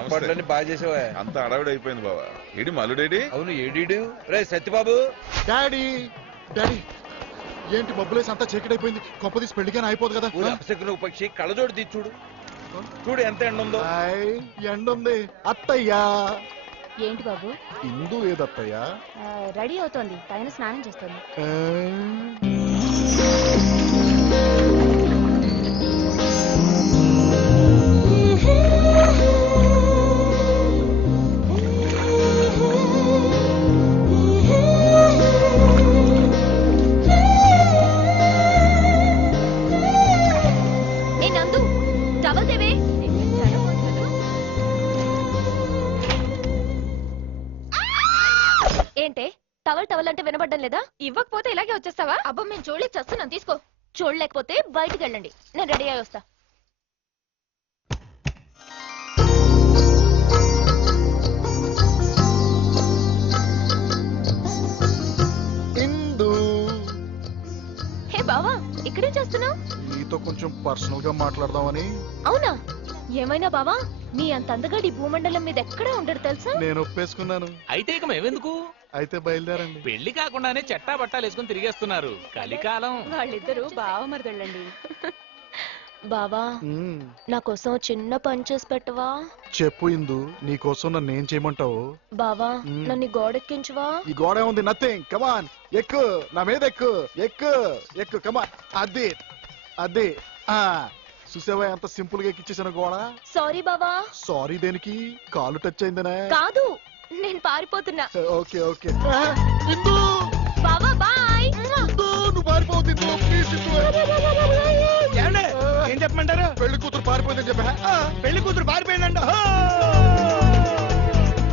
ఏర్పాట్లన్నీ బాగా చేసావా? అంత అడవిడి అయిపోయింది బాబా. ఏడి మల్లుడేడి? అవును ఏడీడు రే సత్యబాబు. డాడీ డాడీ ఏంటి బొబ్బులేసి అంతా చీకటైపోయింది. కొంపదీసి పెళ్లిగానే అయిపోదు కదా. అపశకున పక్షి కళ్ళజోడు తీసి చూడు. చూడు ఎంత ఎండ ఉందో. ఎండ ఉంది అత్తయ్యా. ఏంటి బాబు? ఇందు ఏదత్తయ్యా? రెడీ అవుతోంది, పైన స్నానం చేస్తోంది. ఏంటే టవల్ టవల్ అంటే వినబడ్డం లేదా? ఇవ్వకపోతే ఇలాగే వచ్చేస్తావా? అబ్బా మేము చూడలేక చస్తున్నాం, తీసుకో. చూడలేకపోతే బయటికి వెళ్ళండి, నేను రెడీ అయ్యి వస్తా. హే బావా, ఇక్కడేం చేస్తున్నావు? నీతో కొంచెం పర్సనల్ గా మాట్లాడదామని. అవునా? ఏమైనా బావా, నీ అంత అందగాడి భూమండలం మీద ఎక్కడా ఉండడు తెలుసా? నేను ఒప్పేసుకున్నాను. అయితే ఇక మేమెందుకు? అయితే బయలుదేరండి. పెళ్లి కాకుండానే చట్టా బట్టాలు వేసుకుని తిరిగేస్తున్నారు. కలికాలం. వాళ్ళిద్దరూ బావమరదళ్ళండి. బావా, నా కోసం చిన్న పని చేసి పెట్టవా? చెప్పు ఇందు, నీ కోసం నన్ను ఏం చేయమంటావు? బావా, నన్ను గోడెక్కించవా? ఈ గోడ ఉంది, నథింగ్. కమాన్ ఎక్కు, నా మీద ఎక్కు ఎక్కు ఎక్కు. కమాన్, అదే అదే. చూసావా ఎంత సింపుల్ గా ఎక్కిచ్చేసిన గోడ. సారీ బావా. సారీ దేనికి? కాలు టచ్ అయిందనే. కాదు, నేను పారిపోతున్నా. Okay okay. ఇందు బావా బాయ్. నువ్వు పారిపోతుంది. ఏం చెప్పమంటారు? పెళ్లి కూతురు పారిపోయిందని చెప్పా. పెళ్లి కూతురు పారిపోయిందంట.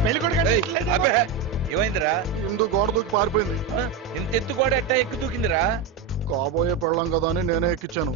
పెళ్లి కొడుకు ఏమైందిరా? ఇందు గోడ దూకి పారిపోయింది. ఇంత ఎత్తు కూడా ఎట్టా ఎక్కు దూకిందిరా? కాబోయే పెళ్ళం కదా అని నేనే ఎక్కించాను.